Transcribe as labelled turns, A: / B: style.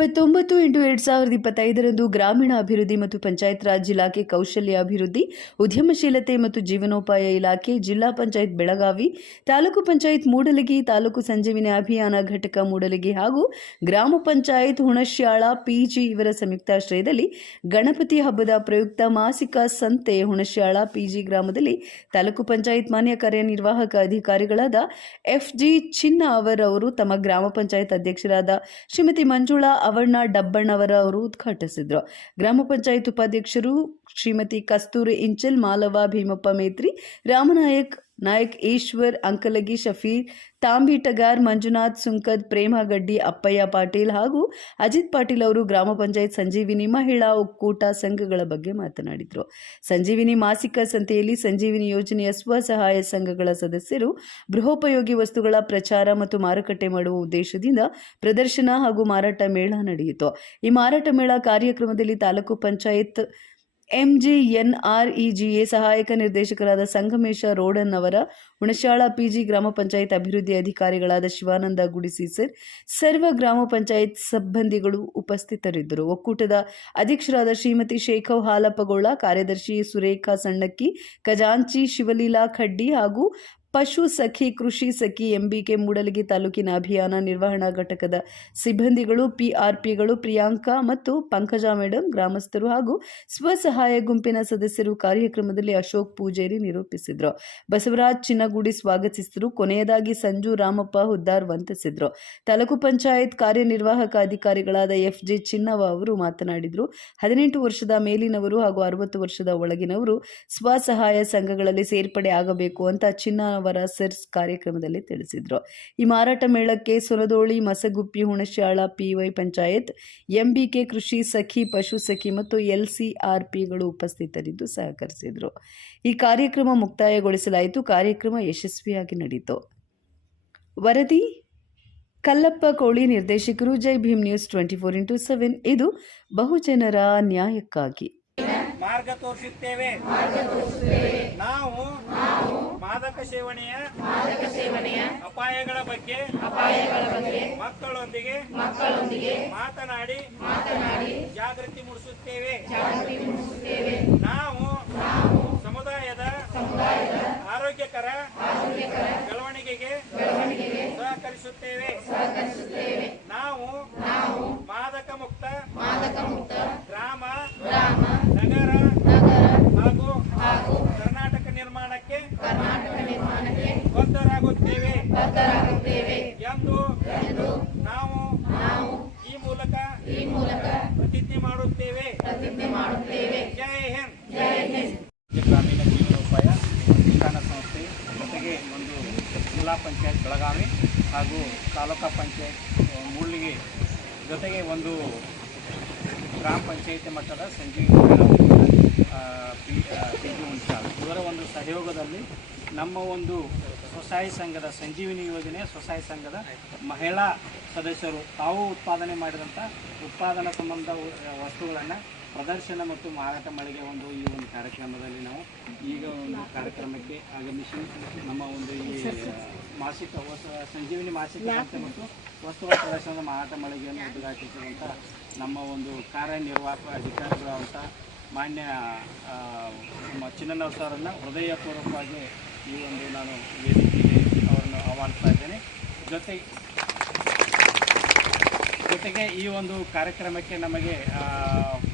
A: ಇಪ್ಪತ್ತೊಂಬತ್ತು ಇಂಟು ಎರಡು ಸಾವಿರದ ಇಪ್ಪತ್ತೈದರಂದು ಗ್ರಾಮೀಣ ಅಭಿವೃದ್ಧಿ ಮತ್ತು ಪಂಚಾಯತ್ ರಾಜ್ ಇಲಾಖೆ ಕೌಶಲ್ಯ ಅಭಿವೃದ್ಧಿ, ಉದ್ಯಮಶೀಲತೆ ಮತ್ತು ಜೀವನೋಪಾಯ ಇಲಾಖೆ, ಜಿಲ್ಲಾ ಪಂಚಾಯತ್ ಬೆಳಗಾವಿ, ತಾಲೂಕು ಪಂಚಾಯತ್ ಮೂಡಲಗಿ, ತಾಲೂಕು ಸಂಜೀವಿನಿ ಅಭಿಯಾನ ಘಟಕ ಮೂಡಲಗಿ ಹಾಗೂ ಗ್ರಾಮ ಪಂಚಾಯತ್ ಹುಣಶ್ಯಾಳ ಪಿಜಿ ಇವರ ಸಂಯುಕ್ತಾಶ್ರಯದಲ್ಲಿ ಗಣಪತಿ ಹಬ್ಬದ ಪ್ರಯುಕ್ತ ಮಾಸಿಕ ಸಂತೆ ಹುಣಶ್ಯಾಳ ಪಿಜಿ ಗ್ರಾಮದಲ್ಲಿ ತಾಲೂಕು ಪಂಚಾಯತ್ ಮಾನ್ಯ ಕಾರ್ಯನಿರ್ವಾಹಕ ಅಧಿಕಾರಿಗಳಾದ ಎಫ್ಜಿ ಚಿನ್ನ ಅವರವರು ತಮ್ಮ ಗ್ರಾಮ ಪಂಚಾಯತ್ ಅಧ್ಯಕ್ಷರಾದ ಶ್ರೀಮತಿ ಮಂಜುಳಾ ಅವಣ್ಣ ಡಬ್ಬಣ್ಣವರ ಅವರು ಉದ್ಘಾಟಿಸಿದರು. ಗ್ರಾಮ ಪಂಚಾಯತ್ ಉಪಾಧ್ಯಕ್ಷರು ಶ್ರೀಮತಿ ಕಸ್ತೂರಿ ಇಂಚಲ್ ಮಾಲವ ಭೀಮಪ್ಪ ಮೇತ್ರಿ ರಾಮನಾಯಕ್ ನಾಯಕ್ ಈಶ್ವರ್, ಅಂಕಲಗಿ ಶಫೀರ್ ತಾಂಬಿಟಗಾರ್ ಮಂಜುನಾಥ್, ಸುಂಕದ್ ಪ್ರೇಮಗಡ್ಡಿ ಅಪ್ಪಯ್ಯ ಪಾಟೀಲ್ ಹಾಗೂ ಅಜಿತ್ ಪಾಟೀಲ್ ಅವರು ಗ್ರಾಮ ಪಂಚಾಯತ್ ಸಂಜೀವಿನಿ ಮಹಿಳಾ ಒಕ್ಕೂಟ ಸಂಘಗಳ ಬಗ್ಗೆ ಮಾತನಾಡಿದರು. ಸಂಜೀವಿನಿ ಮಾಸಿಕ ಸಂತೆಯಲ್ಲಿ ಸಂಜೀವಿನಿ ಯೋಜನೆಯ ಸ್ವಸಹಾಯ ಸಂಘಗಳ ಸದಸ್ಯರು ಗೃಹೋಪಯೋಗಿ ವಸ್ತುಗಳ ಪ್ರಚಾರ ಮತ್ತು ಮಾರುಕಟ್ಟೆ ಮಾಡುವ ಉದ್ದೇಶದಿಂದ ಪ್ರದರ್ಶನ ಹಾಗೂ ಮಾರಾಟ ಮೇಳ ನಡೆಯಿತು. ಈ ಮಾರಾಟ ಮೇಳ ಕಾರ್ಯಕ್ರಮದಲ್ಲಿ ತಾಲೂಕು ಪಂಚಾಯತ್ ಎಂಜಿಎನ್ಆರ್ಇಜಿಎ ಸಹಾಯಕ ನಿರ್ದೇಶಕರಾದ ಸಂಗಮೇಶ ರೋಡನ್ ಅವರ ಹುಣಶಾಳ ಪಿಜಿ ಗ್ರಾಮ ಪಂಚಾಯತ್ ಅಭಿವೃದ್ಧಿ ಅಧಿಕಾರಿಗಳಾದ ಶಿವಾನಂದ ಗುಡಿಸಿ ಸರ್ ಸರ್ವ ಗ್ರಾಮ ಪಂಚಾಯತ್ ಸಿಬ್ಬಂದಿಗಳು ಉಪಸ್ಥಿತರಿದ್ದರು. ಒಕ್ಕೂಟದ ಅಧ್ಯಕ್ಷರಾದ ಶ್ರೀಮತಿ ಶೇಖವ್ ಹಾಲಪ್ಪಗೋಳ, ಕಾರ್ಯದರ್ಶಿ ಸುರೇಖಾ ಸಣ್ಣಕ್ಕಿ, ಖಜಾಂಚಿ ಶಿವಲೀಲಾ ಖಡ್ಡಿ ಹಾಗೂ ಪಶು ಸಖಿ, ಕೃಷಿ ಸಖಿ, ಎಂಬಿಕೆ ಮೂಡಲಗಿ ತಾಲೂಕಿನ ಅಭಿಯಾನ ನಿರ್ವಹಣಾ ಘಟಕದ ಸಿಬ್ಬಂದಿಗಳು, ಪಿಆರ್ಪಿಗಳು ಪ್ರಿಯಾಂಕಾ ಮತ್ತು ಪಂಕಜ ಮೇಡಂ, ಗ್ರಾಮಸ್ಥರು ಹಾಗೂ ಸ್ವಸಹಾಯ ಗುಂಪಿನ ಸದಸ್ಯರು ಕಾರ್ಯಕ್ರಮದಲ್ಲಿ ಅಶೋಕ್ ಪೂಜೇರಿ ನಿರೂಪಿಸಿದರು. ಬಸವರಾಜ್ ಚಿನ್ನಗೂಡಿ ಸ್ವಾಗತಿಸಿದರು. ಕೊನೆಯದಾಗಿ ಸಂಜು ರಾಮಪ್ಪ ಹುದ್ದಾರ್ ವಂತಿಸಿದ್ರು ತಾಲೂಕು ಪಂಚಾಯತ್ ಕಾರ್ಯನಿರ್ವಾಹಕ ಅಧಿಕಾರಿಗಳಾದ ಎಫ್ ಜೆ ಚಿನ್ನವ ಅವರು ಮಾತನಾಡಿದರು. ಹದಿನೆಂಟು ವರ್ಷದ ಮೇಲಿನವರು ಹಾಗೂ ಅರವತ್ತು ವರ್ಷದ ಒಳಗಿನವರು ಸ್ವಸಹಾಯ ಸಂಘಗಳಲ್ಲಿ ಸೇರ್ಪಡೆ ಆಗಬೇಕು ಅಂತ ಚಿನ್ನ ಅವರ ಸಿರ್ಸ್ ಕಾರ್ಯಕ್ರಮದಲ್ಲಿ ತಿಳಿಸಿದರು. ಈ ಮಾರಾಟ ಮೇಳಕ್ಕೆ ಸುರದೋಳಿ ಮಸಗುಪ್ಪಿ ಹುಣಶ್ಯಾಳ ಪಿವೈ ಪಂಚಾಯತ್ ಎಂಬಿಕೆ ಕೃಷಿ ಸಖಿ ಪಶು ಸಖಿ ಮತ್ತು ಎಲ್ಸಿಆರ್ಪಿಗಳು ಉಪಸ್ಥಿತರಿದ್ದು ಸಹಕರಿಸಿದರು. ಈ ಕಾರ್ಯಕ್ರಮ ಮುಕ್ತಾಯಗೊಳಿಸಲಾಯಿತು. ಕಾರ್ಯಕ್ರಮ ಯಶಸ್ವಿಯಾಗಿ ನಡೆಯಿತು ವರದಿ ಕಲ್ಲಪ್ಪ ಕೋಳಿ ನಿರ್ದೇಶಕರು Jai Bhim news twenty four into seven. ಇದು ಬಹುಜನರ ನ್ಯಾಯಕ್ಕಾಗಿ.
B: ಮಾರ್ಗ ತೋರಿಸುತ್ತೇವೆ. ನಾವು ಮಾದಕ ಸೇವನೆಯ ಅಪಾಯಗಳ ಬಗ್ಗೆ ಅಪಾಯಗಳ ಬಗ್ಗೆ ಮಕ್ಕಳೊಂದಿಗೆ ಮಕ್ಕಳೊಂದಿಗೆ ಮಾತನಾಡಿ ಮಾತನಾಡಿ ಜಾಗೃತಿ ಮೂಡಿಸುತ್ತೇವೆ. ಮೂಡಿಸುತ್ತೇವೆ. ನಾವು ಸಮುದಾಯದ ಸಮುದಾಯದ ಆರೋಗ್ಯಕರ ಬೆಳವಣಿಗೆಗೆ ಸಹಕರಿಸುತ್ತೇವೆ. ನಾವು ಮಾದಕ ಮುಕ್ತ ಗ್ರಾಮ ನಗರ ಹಾಗೂ ಕರ್ನಾಟಕ ನಿರ್ಮಾಣಕ್ಕೆ ಬದ್ಧರಾಗುತ್ತೇವೆ ಎಂದು ನಾವು ಈ ಮೂಲಕ ಈ ಮೂಲಕ ಪ್ರತಿಜ್ಞೆ ಮಾಡುತ್ತೇವೆ. ಜೈ ಹಿಂದ್. ಗ್ರಾಮೀಣ ಜೀವನೋಪಾಯ ಶಿಕ್ಷಣ ಸಂಸ್ಥೆ ಜೊತೆಗೆ ಒಂದು ಜಿಲ್ಲಾ ಪಂಚಾಯತ್ ಬೆಳಗಾವಿ ಹಾಗೂ ತಾಲೂಕಾ ಪಂಚಾಯತ್ ಮೂಳಿಗೆ ಜೊತೆಗೆ ಒಂದು ಗ್ರಾಮ ಪಂಚಾಯತಿ ಮಟ್ಟದ ಸಂಜೀವಿ ಪಿ ಪಿ ಜಿ ಉಂಟಾಳ ಇವರ ಒಂದು ಸಹಯೋಗದಲ್ಲಿ ನಮ್ಮ ಒಂದು ಸ್ವಸಹಾಯ ಸಂಘದ ಸಂಜೀವಿನಿ ಯೋಜನೆ, ಸ್ವಸಹಾಯ ಸಂಘದ ಮಹಿಳಾ ಸದಸ್ಯರು ತಾವು ಉತ್ಪಾದನೆ ಮಾಡಿದಂಥ ಉತ್ಪಾದನಾ ಸಂಬಂಧ ವಸ್ತುಗಳನ್ನು ಪ್ರದರ್ಶನ ಮತ್ತು ಮಾರಾಟ ಮಳಿಗೆ ಒಂದು ಈ ಒಂದು ಕಾರ್ಯಕ್ರಮದಲ್ಲಿ ನಾವು ಈಗ ಒಂದು ಕಾರ್ಯಕ್ರಮಕ್ಕೆ ಆಗಮಿಸಿ ನಮ್ಮ ಒಂದು ಈ ಮಾಸಿಕ ಹೊಸ ಸಂಜೀವಿನಿ ಮಾಸಿಕ ಮತ್ತು ವಸ್ತುಗಳ ಪ್ರದರ್ಶನದ ಮಾರಾಟ ಮಳಿಗೆಯನ್ನು ಉದ್ಘಾಟಿಸಿರುವಂಥ ನಮ್ಮ ಒಂದು ಕಾರ್ಯನಿರ್ವಾಹಕ ಅಧಿಕಾರಿಗಳಾದಂಥ ಮಾನ್ಯ ನಮ್ಮ ಚಿನ್ನನವ್ರ ಸರನ್ನು ಹೃದಯಪೂರ್ವಕವಾಗಿ ಈ ಒಂದು ನಾನು ವೇದಿಕೆಗೆ ಅವರನ್ನು ಆಹ್ವಾನಿಸ್ತಾ ಇದ್ದೇನೆ. ಜೊತೆಗೆ ಜೊತೆಗೆ ಈ ಒಂದು ಕಾರ್ಯಕ್ರಮಕ್ಕೆ ನಮಗೆ